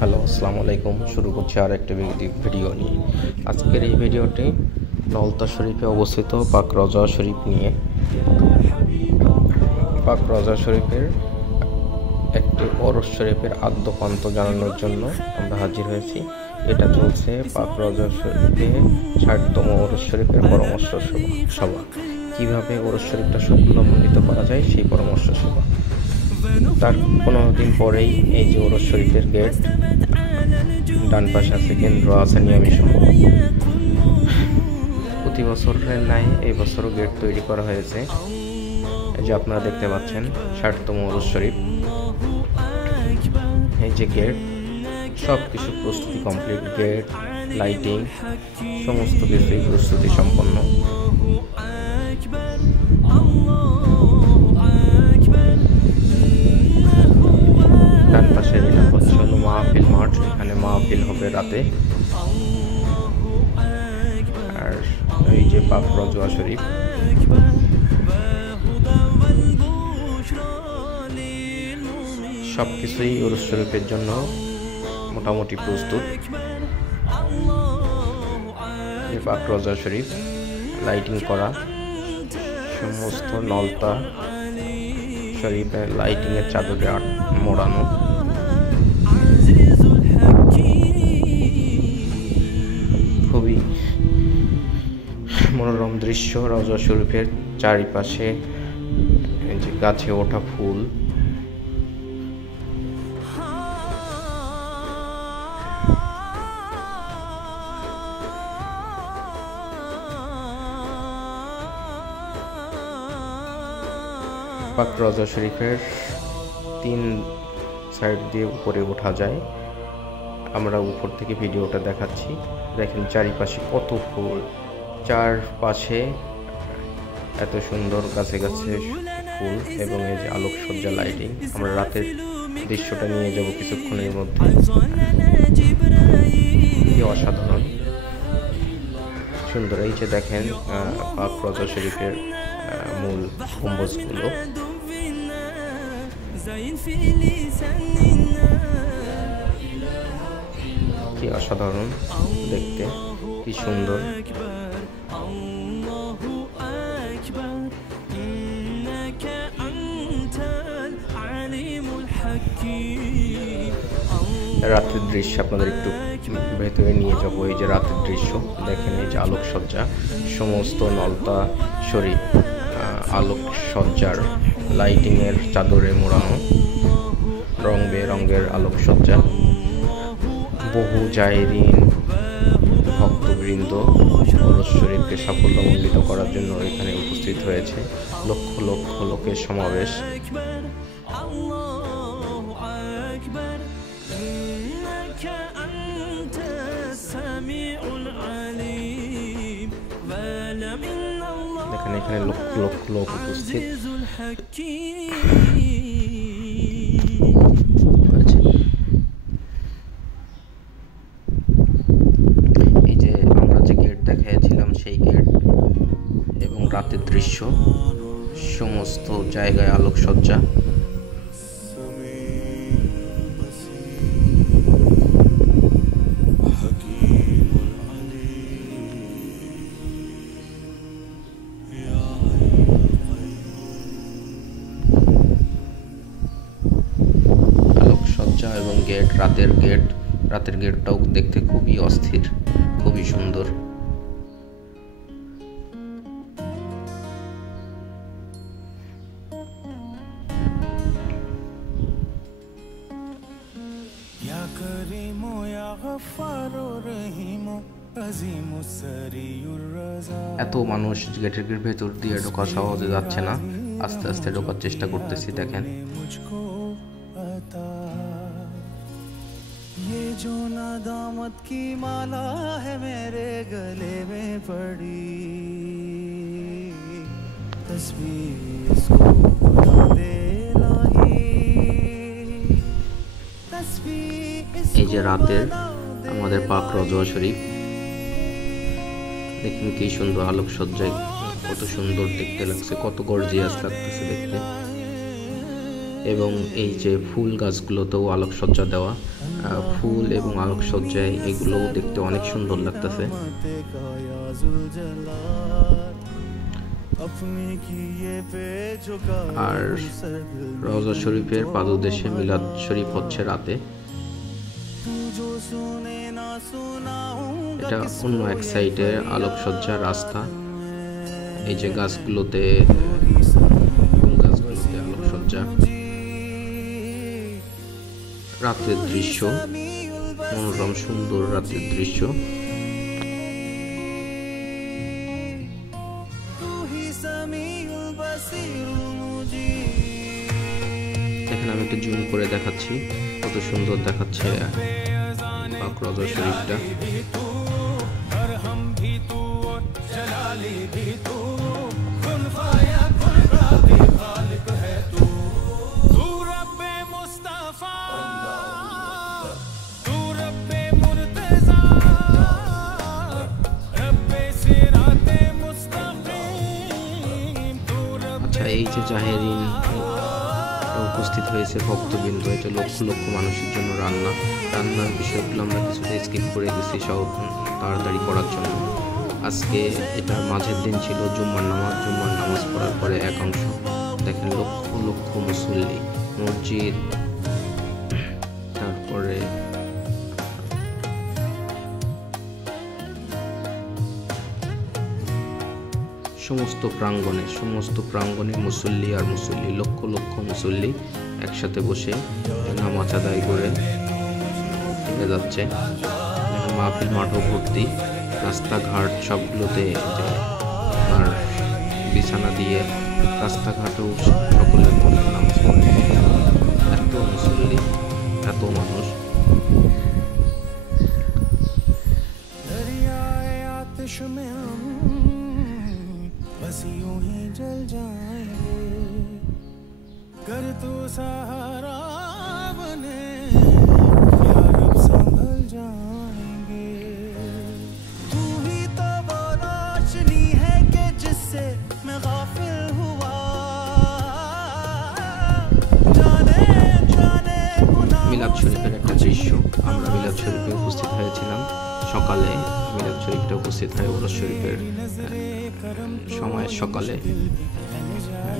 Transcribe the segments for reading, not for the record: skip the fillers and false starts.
Hello, আসসালামু আলাইকুম। শুরু করছি আর একটা ভিডিও নিয়ে। আজকের এই ভিডিওটি নলতা শরীফে অবস্থিত পাক রওজা শরীফ নিয়ে। পাক রওজা শরীফের একটি ওরস শরীফের আদ্যপান্ত জানানোর জন্য আমরা হাজির হয়েছি। এটা চলছে পাক রওজা শরীফে ৬০তম ওরস শরীফের পরামর্শ সভা। কীভাবে ওরস শরীফটা সুন্দরমণ্ডিত করা যায় সেই পরামর্শ সভা। তার ১৫ দিন পরেই এই যে ওরস শরীফের গেট, ডান পাশে আছে কেন্দ্র, আছে নিয়ামী সহ। প্রতি বছরের ন্যায় এই বছরও গেট তৈরি করা হয়েছে। এই যে আপনারা দেখতে পাচ্ছেন ৬০তম ওরস শরীফ। এই যে গেট, সব কিছু প্রস্তুতি কমপ্লিট। গেট, লাইটিং, সমস্ত কিছুই প্রস্তুতি সম্পন্ন। ডান পাশে এটা হচ্ছে হলো মাহফিল মাঠ। এখানে মাহফিল হবে রাতে। আর এই যে পাক রওজা শরীফ, সব কিছুই ওরস শরীফের জন্য মোটামুটি প্রস্তুত। এই পাক রওজা শরীফ লাইটিং করা, সমস্ত নলতা শরীফে লাইটিংয়ের চাদরে মোড়ানো। খুবই মনোরম দৃশ্য। রওজা শরীফের চারিপাশে যে গাছে ওঠা ফুল, পাক রওজা শরীফের ৩ সাইড দিয়ে উপরে ওঠা যায়। আমরা উপর থেকে ভিডিওটা দেখাচ্ছি। দেখেন চারিপাশে কত ফুল, চারপাশে এত সুন্দর গাছে গাছে ফুল, এবং এই যে আলোকসজ্জা লাইটিং। আমরা রাতের দৃশ্যটা নিয়ে যাব কিছুক্ষণের মধ্যে। কি অসাধারণ সুন্দর! এই যে দেখেন পাক রওজা শরীফের মূল গম্বুজগুলো, কি অসাধারণ দেখতে, কি সুন্দর! রাতের দৃশ্য আপনাদের একটু ভেতরে নিয়ে যাবো। এই যে রাতের দৃশ্য দেখেন, এই যে আলোকসজ্জা, সমস্ত নলতা শরীফ আলোকসজ্জার লাইটিংয়ের চাদরে মোড়ানো, রং বেরঙের আলোকসজ্জা। বহু জায়েরিন ভক্তবৃন্দ ওরস শরীফকে সাফল্যমণ্ডিত করার জন্য এখানে উপস্থিত হয়েছে। লক্ষ লক্ষ লোকের সমাবেশ। এখানে লক্ষ লক্ষ লোক উপস্থিত। এই যে আমরা যে গেট দেখিয়েছিলাম সেই গেট এবং রাতের দৃশ্য, সমস্ত জায়গায় আলোকসজ্জা। এবং গেট, রাতের গেটটাও দেখতে খুবই অস্থির, খুবই সুন্দর। এত মানুষ গেটের ভেতর দিয়ে ঢোকা সহজে যাচ্ছে না, আস্তে আস্তে ঢোকার চেষ্টা করতেছি। দেখেন ये जो नादामत की माला है मेरे गले में पड़ी, तस्वीर इसको बता दे लाही, तस्वीर इसको। এই যে রাতের আমাদের পাক রওজা শরীফ, দেখুন কি সুন্দর আলোকসজ্জায়, কত সুন্দর দেখতে লাগছে, কত গর্জিয়াস লাগতেছে দেখতে। এবং এই যে ফুল গাছগুলোতেও আলোকসজ্জা দেওয়া, ফুল এবং আলোকসজ্জায় এগুলোও দেখতে অনেক সুন্দর লাগতেছে। আর রওজা শরীফের পাদদেশে মিলাদ শরীফ হচ্ছে রাতে। এটা অন্য এক সাইডে আলোকসজ্জা রাস্তা। এই যে গাছগুলোতে, ফুল গাছগুলোতে আলোকসজ্জা, রাতের দৃশ্য, মনোরম সুন্দর রাতের দৃশ্য। এখানে আমি একটু জুম করে দেখাচ্ছি কত সুন্দর দেখাচ্ছে পাক রওজা শরীফটা। আচ্ছা, এই যে জাহেরিন উপস্থিত হয়েছে ভক্তবৃন্দ, এটা লক্ষ লক্ষ মানুষের জন্য রান্নার বিষয়গুলো আমরা কিছুটা স্কিপ করে গেছি সব তাড়াতাড়ি করার জন্য। আজকে এটা মাঝের দিন ছিল, জুম্মার নামাজ পড়ার পরে একাংশ দেখেন লক্ষ লক্ষ মুসল্লি, মসজিদ, তারপরে সমস্ত প্রাঙ্গণে মুসল্লি আর মুসল্লি, লক্ষ লক্ষ মুসল্লি একসাথে বসে নামাজ আদায় করে চলে যাচ্ছে। মাহফিল মাঠও ভর্তি, রাস্তাঘাট সবগুলোতে আর বিছানা দিয়ে রাস্তাঘাটেও সকলের মধ্যে নামাজ পড়ে। এত মুসল্লি, এত মানুষ। बस यूं ही जल जाएंगे, कर तू सहारा बने, यार अब संभल जाएंगे। तू ही तो वो रोशनी है कि जिससे मैं गाफिल हुआ, जाने जाने गुनाह। মিলাদ শরীফের একটা দৃশ্য, আমরা মিলাদ শরীফে উপস্থিত হয়েছিলাম সকালে। মিলাদ শরীফটা উপস্থিত হয় ওরস শরীফের সময় সকালে।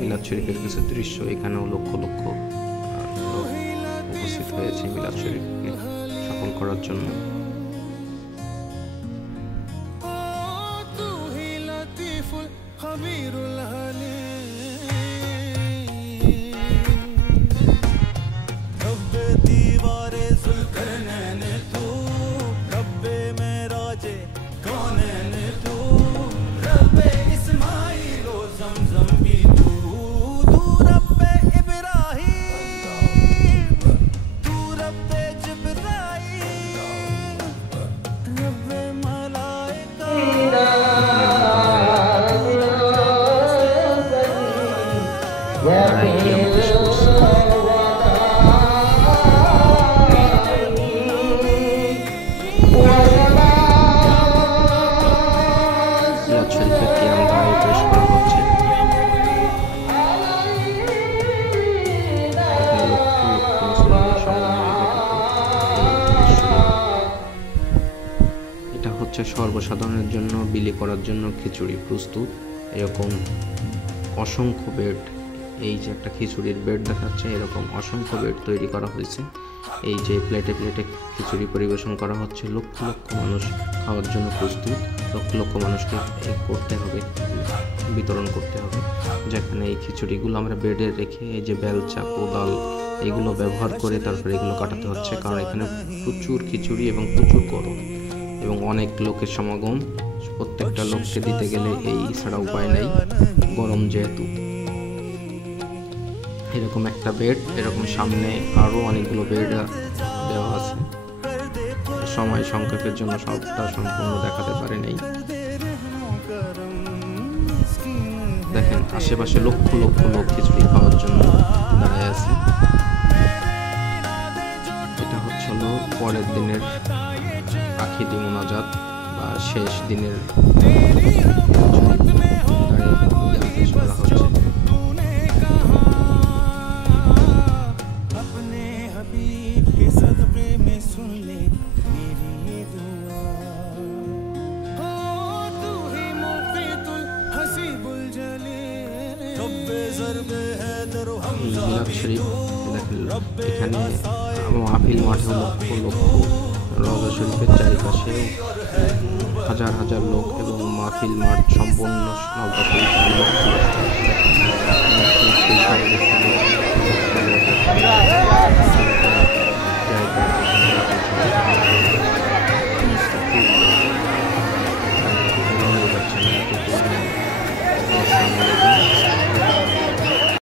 মিলাদ শরীফের কিছু দৃশ্য, এখানেও লক্ষ লক্ষ লোক উপস্থিত হয়েছে মিলাদ শরীফকে সফল করার জন্য। সর্বসাধারণের জন্য বিলি করার জন্য খিচুড়ি প্রস্তুত। এরকম অসংখ্য বেড, এই যে একটা খিচুড়ির বেড দেখাচ্ছে, এরকম অসংখ্য বেড তৈরি করা হয়েছে। এই যে প্লেটে প্লেটে খিচুড়ি পরিবেশন করা হচ্ছে, লক্ষ লক্ষ মানুষ খাওয়ার জন্য প্রস্তুত। লক্ষ লক্ষ মানুষকে করতে হবে, বিতরণ করতে হবে। যেখানে এই খিচুড়িগুলো আমরা বেডে রেখে এই যে বেলচা, কোদাল এগুলো ব্যবহার করে তারপরে এগুলো কাটাতে হচ্ছে, কারণ এখানে প্রচুর খিচুড়ি এবং প্রচুর গরম এবং অনেক লোকের সমাগম। প্রত্যেকটা লোককে দিতে গেলে এই ছাড়া উপায় নাই, গরম যেহেতু। এরকম একটা বেড, এরকম সামনে আরো অনেকগুলো বেড দেওয়া আছে। সময় সংক্ষেপের জন্য সবটা সম্পূর্ণ দেখাতে পারে নাই। দেখেন আশেপাশে লক্ষ লক্ষ লোক খিচুড়ি খাওয়ার জন্য দাঁড়ায় আছে। এটা হচ্ছে হলো পরের দিনের আখিরি মুনাজাত বা শেষ দিনের পেশ করা হচ্ছে। মিলাদ শরীফ দেখেন, এখানে মাহফিল মাঠে লক্ষ লক্ষ, রওজা শরীফের চারিপাশে হাজার হাজার লোক এবং মাহফিল মাঠ সম্পূর্ণ নওদা শরীফের লোক।